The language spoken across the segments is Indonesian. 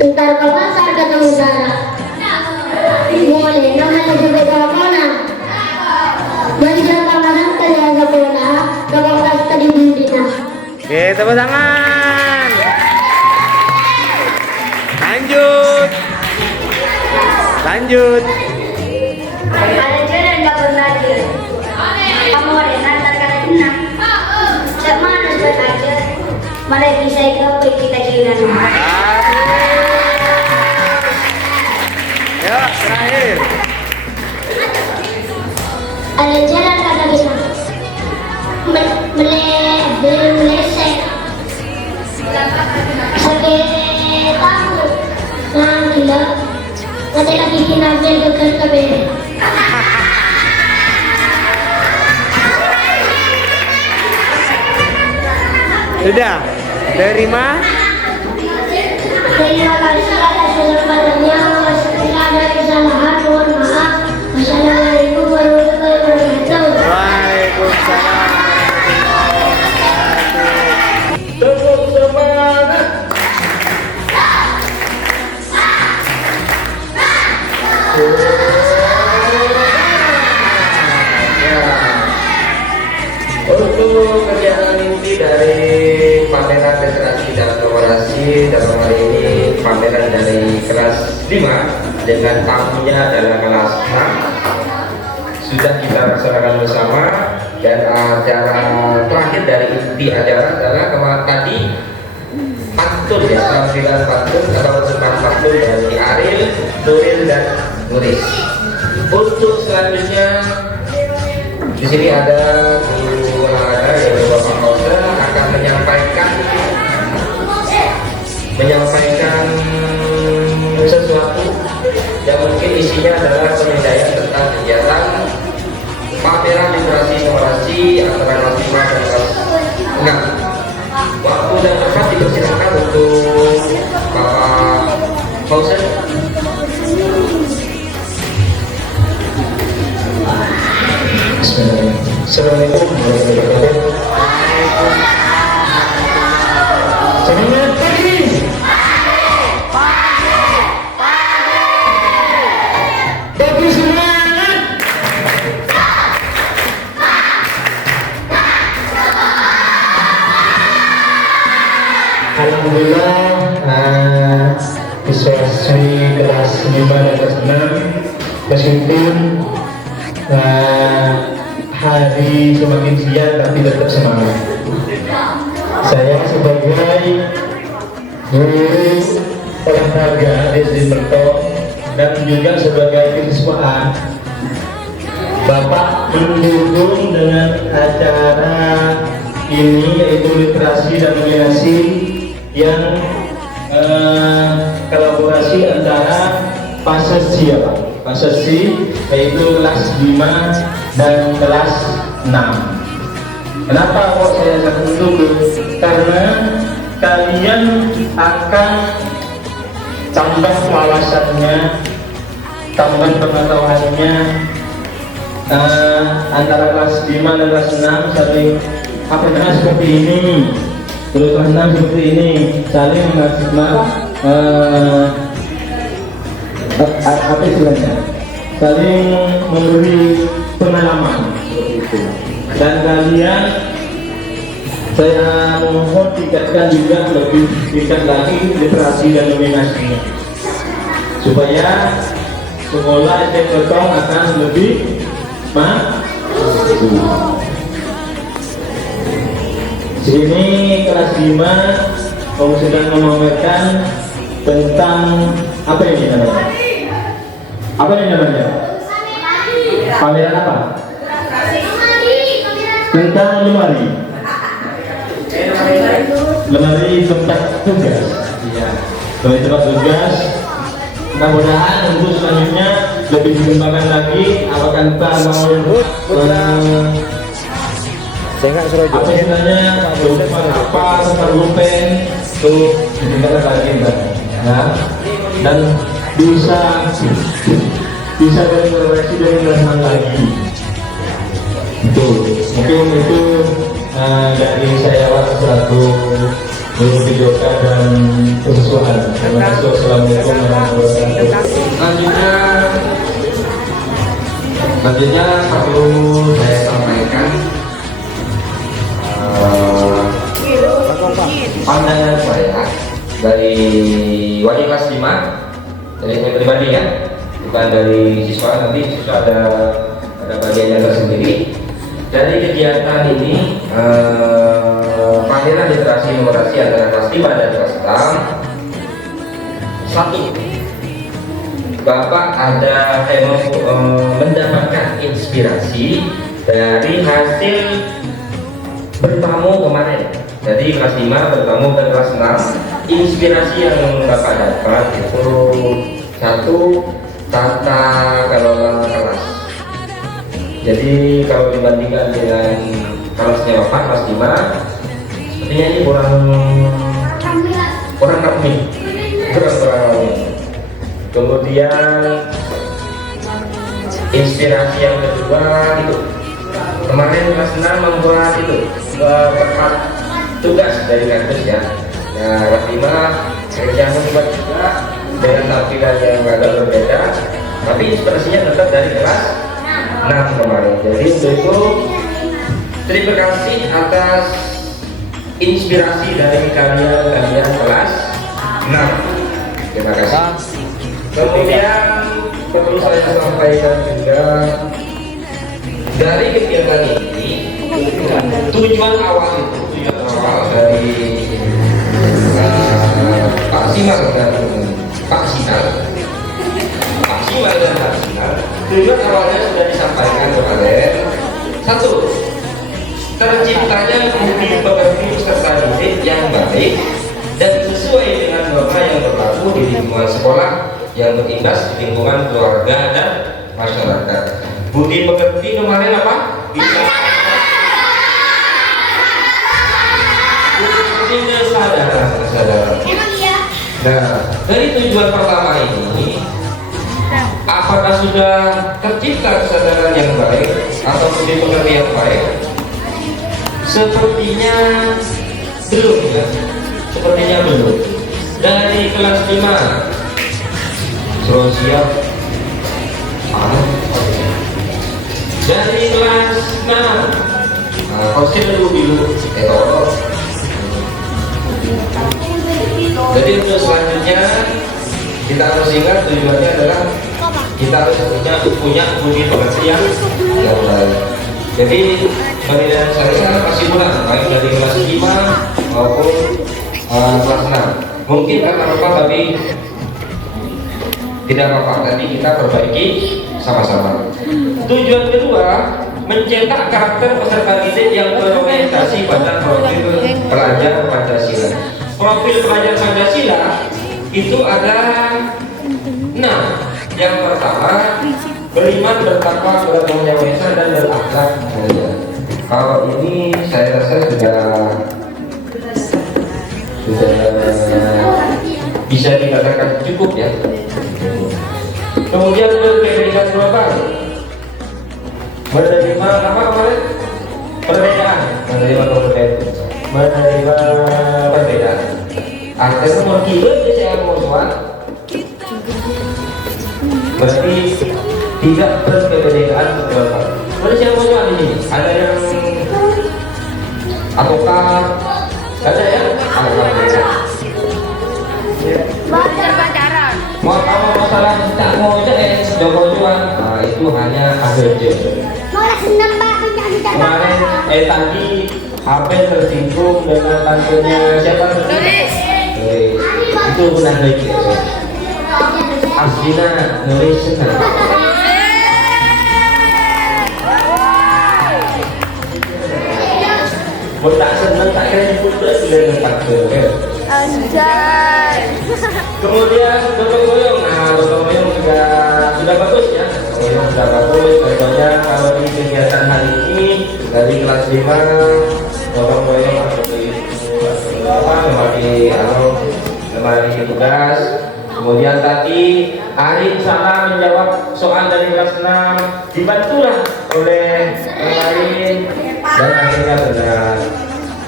Ntar ke pasar ketemu Zara. Boleh, namanya juga teleponan. Banjir kamaran tadi ada bola, kalau tadi bundina. Oke, tepuk tangan. Lanjut. Lanjut. Ada jalan nggak berbagi. Kamu ada nanti karena kena. Cuman aja. Malah bisa ikut kita kira. Yuk, terakhir. Ada jalan kata kita. Melesek. Sakit tahu. Nah, gila. Nanti lagi kinabel dokter kabel. Sudah. Terima. Terima kasih atas kesempatannya. Jika ada kesalahan, mohon maaf. Wassalamualaikum warahmatullahi wabarakatuh. Waalaikumsalam. Tepuk semangat. Untuk kegiatan inti dari pameran literasi dan numerasi dalam hari ini pameran dari kelas 5 dengan tamunya adalah kelas 6 sudah kita laksanakan bersama, dan acara terakhir dari inti acara adalah kemarin tadi pantun ya, tampilan pantun atau terjemahan pantun dari Ariel, Nuril dan Nuris. Untuk selanjutnya di sini ada guru olahraga yaitu Bapak Kausa akan menyampaikan sesuatu yang mungkin isinya adalah penilaian tentang kegiatan pameran literasi numerasi antara kelas 5 dan kelas 6. Waktu dan tempat dipersilakan untuk Bapak Kausa. Assalamualaikum warahmatullahi wabarakatuh. Selamat pagi. Pagi semangat. Alhamdulillah, siswa-siswi kelas 5 dan kelas 6 meskipun hari semakin siang tapi tetap semangat. Saya sebagai guru olahraga SD Merto dan juga sebagai siswa Bapak mendukung dengan acara ini, yaitu literasi dan numerasi yang kolaborasi antara Pasesi ya Pak, Pasesi yaitu kelas 5 dan kelas 6. Kenapa kok saya sangat mendukung? Karena kalian akan tambah wawasannya, tambah pengetahuannya, antara kelas 5 dan kelas 6 saling seperti ini, terus kelas 6 seperti ini, saling mengasih apa istilahnya, saling memberi pengalaman seperti itu. Dan kalian saya mohon tingkatkan juga lebih tingkat lagi literasi dan nominasinya supaya sekolah SMP Mertong akan lebih maju. Sini kelas 5 kamu sedang memamerkan tentang apa ini namanya? Apa ini namanya? Pameran apa? Tentang lemari. Lemari tempat tugas. Iya. Lemari tempat tugas. Mudah-mudahan untuk selanjutnya lebih dikembangkan lagi. Apakah kita mau Saya nggak suruh apa istilahnya? Apa tentang lupen tuh dikembangkan lagi, ya. Dan bisa berinteraksi dengan teman lagi. Betul. Mungkin itu dari saya selaku guru videoka dan kesesuaian. Terima kasih. Assalamualaikum warahmatullahi wabarakatuh. Selanjutnya perlu saya sampaikan pandangan saya dari wali kelas 5, dari saya pribadi ya, bukan dari siswa. Nanti siswa ada bagiannya tersendiri. Dari kegiatan ini pameran literasi numerasi antara kelas 5 dan kelas 6. Satu, Bapak ada mendapatkan inspirasi dari hasil bertamu kemarin. Jadi kelas 5 bertamu ke kelas 6. Inspirasi yang Bapak dapat itu satu, tata kelola kelas. Jadi kalau dibandingkan dengan kelasnya Bapak kelas 5, sepertinya ini kurang rapi. Kemudian inspirasi yang kedua itu kemarin kelas 6 membuat itu tempat tugas dari kampus ya. Nah kelas 5 kerjaan membuat juga dengan tampilan yang agak berbeda, tapi inspirasinya tetap dari kelas 6 kemarin. Jadi untuk itu terima kasih atas inspirasi dari kalian kelas 6. Terima kasih. Kemudian perlu saya sampaikan juga dari kegiatan ini tujuan awal dari Pak Simal dan Pak Sinar, tujuan awalnya sudah disampaikan kemarin. Satu, terciptanya budi pekerti peserta didik yang baik dan sesuai dengan norma yang berlaku di lingkungan sekolah yang berimbas di lingkungan keluarga dan masyarakat. Budi pekerti kemarin apa? Bisa kesadaran. Nah, dari tujuan pertama ini, apakah sudah tercipta kesadaran yang baik atau budi pekerti yang baik? Sepertinya belum ya. Sepertinya belum. Dari kelas 5 sosial, dari kelas 6 sosial dulu jadi untuk selanjutnya kita harus ingat tujuannya adalah kita harus punya budi pekerti yang baik. Jadi penilaian saya masih kurang baik dari kelas 5 maupun kelas 6. Mungkin karena apa tapi tidak apa-apa, nanti kita perbaiki sama-sama. Tujuan kedua, mencetak karakter peserta didik yang berorientasi pada profil pelajar Pancasila. Profil pelajar Pancasila itu ada 6. Yang pertama, beriman, bertakwa, beragama Esa dan berakhlak mulia. Kalau ini saya rasa sudah bisa dikatakan cukup ya. Kemudian berbeda global, menerima apa kemarin? Perbedaan, menerima perbedaan. Artinya mau kilo saya mau soal, berarti tidak berbedaan global. Boleh saya mau soal ini? Ada yang ataukah ada ya? Mau tahu masalah tak mau Joko Juan, nah, itu hanya AGJ. Kemarin tadi HP tersinggung dengan tantunya siapa? Nulis. Itu benar lagi. Aslinya nulis senang. Buat tak senang tak kira nyebut sudah tempat Anjay. Kemudian gotong royong, nah gotong royong juga sudah bagus ya. Gotong sudah bagus. Contohnya kalau di kegiatan hari ini dari kelas 5 gotong royong kembali tugas. Kemudian tadi Arif salah menjawab soal dari kelas 6, dibantulah oleh yang lain dan akhirnya benar.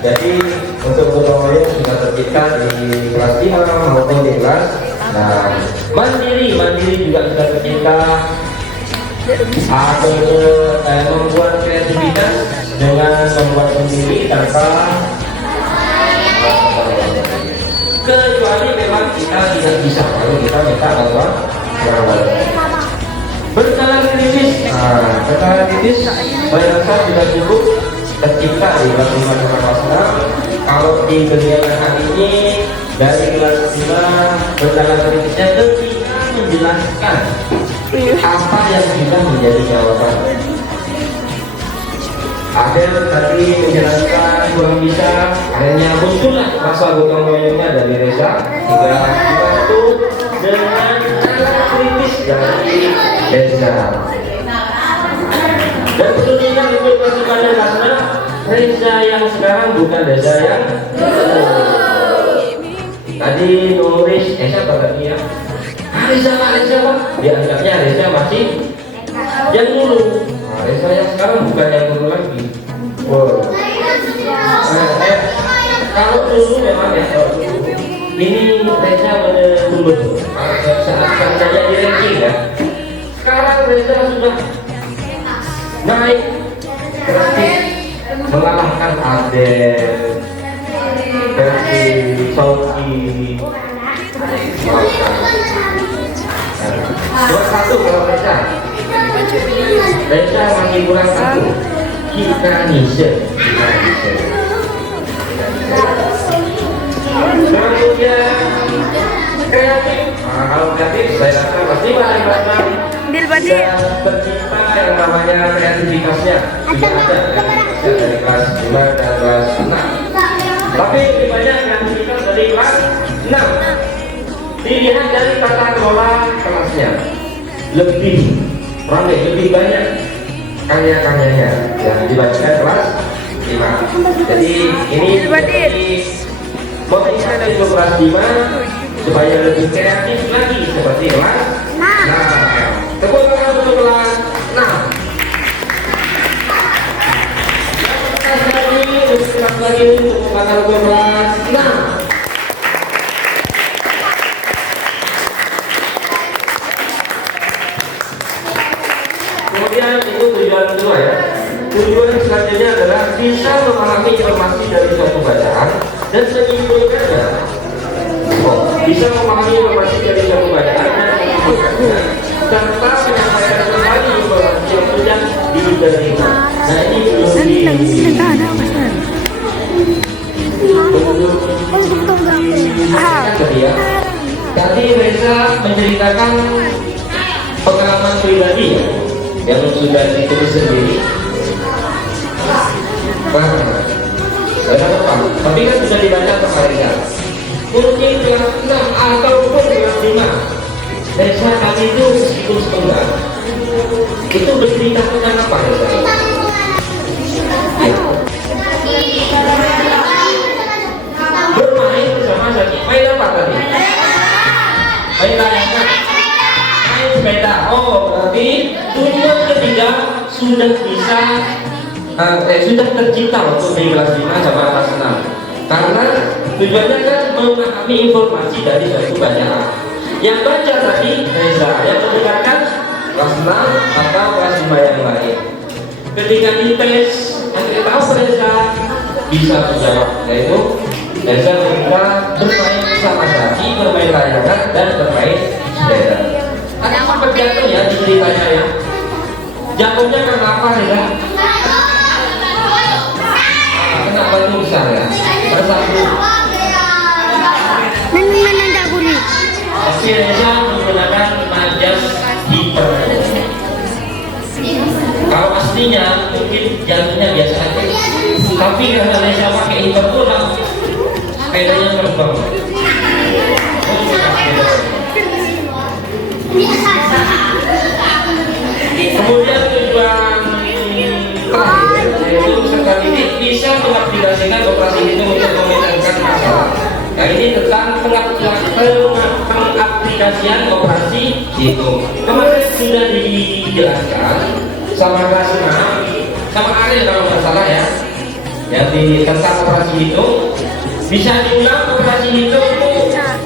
Jadi untuk gotong royong sudah tercipta di kelas 5 maupun di kelas 6. Mandiri juga sudah tercipta. Atau membuat kreativitas dengan membuat sendiri tanpa kecuali memang kita tidak bisa, lalu kita minta bantuan orang lain. Berskala kritis, berskala kritis bayangkan sudah cukup tercipta di kelas 5 dan kelas 6. Kalau di kegiatan hari ini dari kelas 5 berskala kritisnya ketika menjelaskan apa yang sudah menjadi jawaban. Ada tadi menjelaskan kurang bisa, akhirnya muncullah rasa gotong royongnya dari Reza hingga dibantu dengan cara kritis dari Reza. Dan perlu diingat untuk pada karena Reza yang sekarang bukan Reza yang tadi nulis siapa tadi ya? Reza Pak, dianggapnya Reza masih yang dulu. Reza yang sekarang bukan yang dulu lagi. Wow. Kalau dulu memang ya, ini Reza dulu saat saya di ranking ya. Sekarang Reza sudah naik drastis mengalahkan Adel, versi Sauki. Nomor 1 kalau Reza masih kurang 1. Kita Nisha. Kemudian kreatif. Kalau kreatif saya rasa masih banyak tercipta yang namanya kreativitasnya sudah ada dari kelas 5 dan kelas 6. Tapi lebih banyak kreativitas dari kelas 6. Dilihat dari tata kelola kelasnya, lebih ramai, lebih banyak karya-karyanya yang dibacakan kelas 5. Jadi ini motivasi untuk kelas 5 supaya lebih kreatif lagi seperti kelas 6. Tepuk tangan untuk kelas 6. Kelas lagi untuk kelas 6. Kemudian itu tujuan kedua ya. Tujuan selanjutnya adalah bisa memahami informasi dari suatu bacaan dan menyimpulkannya. Bisa memahami informasi dari suatu bacaan dan menyimpulkannya, serta menyampaikan kembali informasi yang sudah diterima. Nah ini belum ya. Tadi Reza menceritakan pengalaman pribadi ya, yang sudah ditulis sendiri. Tapi kan sudah dibaca kemarin ya. Mungkin kelas 6 ataupun kelas 5 Reza tadi itu meskipun setengah itu bercerita tentang apa Reza? Bermain bersama Zaki. Main apa tadi? Main layangan, main sepeda. Oh berarti tujuan ketiga sudah bisa sudah tercipta untuk di kelas 5 sama kelas 6. Karena tujuannya kan memahami informasi dari suatu bacaan. Yang baca tadi Reza, yang mendengarkan kelas 6 atau kelas 5 yang lain. Ketika dites, yang tahu Reza bisa menjawab, yaitu Reza bisa bermain sama Zaki, bermain layangan dan bermain sepeda. Ada sempat jatuh ya di ceritanya ya. Jatuhnya karena apa Reza? Kena batu besar ya. Bersatu. Tapi Reza menggunakan majas hiper. Kalau aslinya mungkin jatuhnya biasa aja. Tapi karena Reza pakai hiper tuh sepedanya terbang. Kemudian tujuan terakhir yaitu peserta didik bisa mengaplikasikan operasi itu untuk memecahkan masalah. Nah ini tentang pengaplikasian operasi itu. Kemarin sudah dijelaskan sama kelas 6 sama Ariel kalau nggak salah ya. yang di tentang operasi hitung. Bisa diulang operasi hitung itu?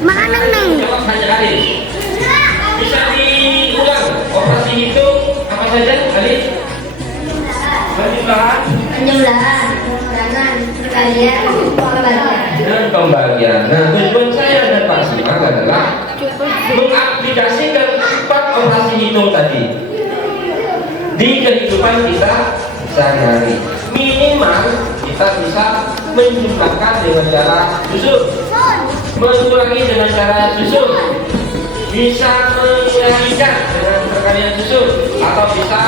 Mana neng? Jawab hanya Alif. Bisa diulang operasi hitung apa saja Alif? Penjumlahan, Pengurangan, perkalian, pembagian. dan pembagian. Nah, tujuan saya dan Pak Simak adalah mengaplikasikan 4 operasi hitung tadi di kehidupan kita sehari-hari. Minimal kita bisa menjumlahkan dengan cara susun, mengurangi dengan cara susun, bisa mengalihkan dengan perkalian susun, atau bisa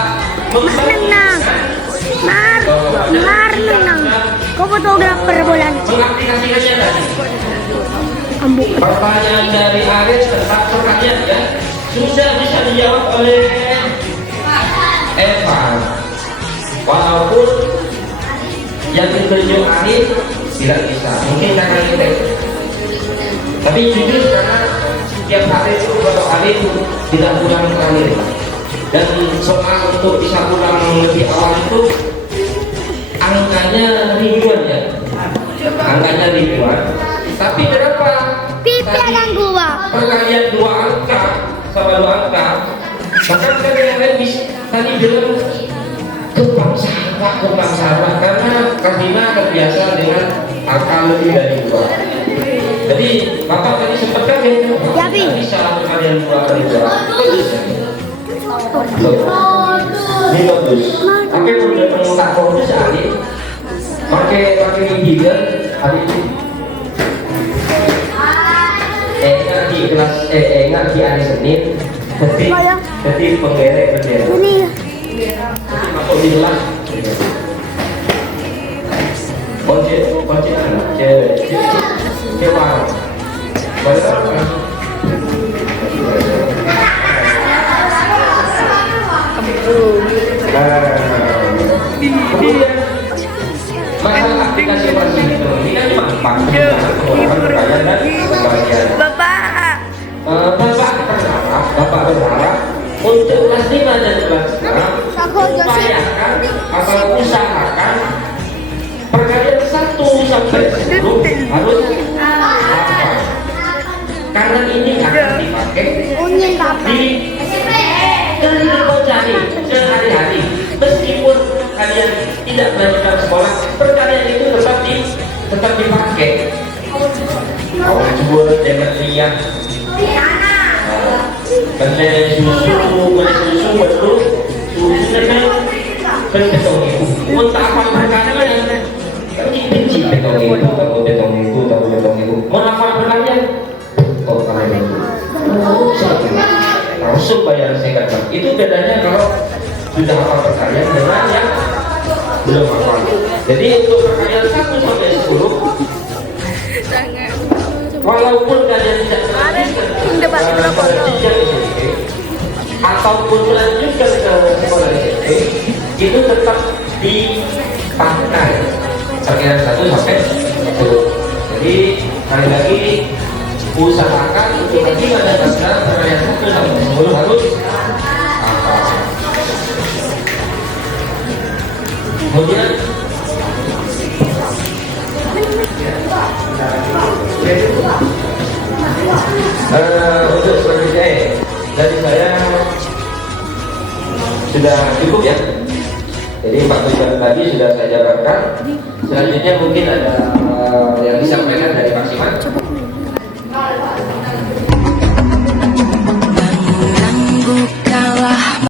Kau fotografer bulan. mengaplikasikannya tadi. Ambuk. Pertanyaan dari Aris tentang perkalian ya sudah bisa dijawab oleh Eva, walaupun yang ditunjuk Arif tidak bisa, mungkin karena itu. Tapi jujur karena setiap hari itu kalau Arif tidak pulang terakhir, dan soal untuk bisa pulang lebih awal itu angkanya ribuan ya, angkanya ribuan. Tapi kenapa? Perkalian 2 angka sama 2 angka, bahkan kan yang lain bisa tadi bilang kebangsaan karena Karina terbiasa dengan angka lebih dari 2. Jadi Bapak tadi sempat kaget, tidak bisa perkalian 2 kali 2. Ini bagus. Tapi udah pengutak fokus Ali, pakai giga Ali itu. Enggak di kelas enggak di hari Senin. Jadi penggerek bendera. Ini Masuk di kelas. Kunci cewek. Kemudian masalah aplikasi operasi itu ini kan cuma perkalian dan pembagian. Bapak berharap untuk kelas 5 dan kelas 6 upayakan atau usahakan perkalian 1 sampai 10 harus hafal, karena ini akan dipakai di kehidupan sehari-hari. Meskipun kalian tidak melanjutkan sekolah, perkalian itu tetap dipakai. Awal jual dengan riak, beli susu betul, susunya kan betong itu. Untuk apa perkalian? Kami benci betong itu, tahu betong itu. Mau apa perkalian? Oh kalian itu. Langsung bayar singkatan. Itu bedanya kalau sudah hafal perkalian dengan yang belum hafal. Jadi untuk perkalian 1 sampai 10, walaupun kalian tidak melanjutkan jenjang SMP ataupun melanjutkan ke sekolah SMP, itu tetap dipakai perkalian 1 sampai 10. Jadi kali lagi usahakan untuk nanti pada saat perkalian 1 sampai 10 harus hafal. Kemudian untuk selanjutnya dari saya sudah cukup ya. Jadi 4 tujuan tadi sudah saya jabarkan. Selanjutnya mungkin ada yang disampaikan dari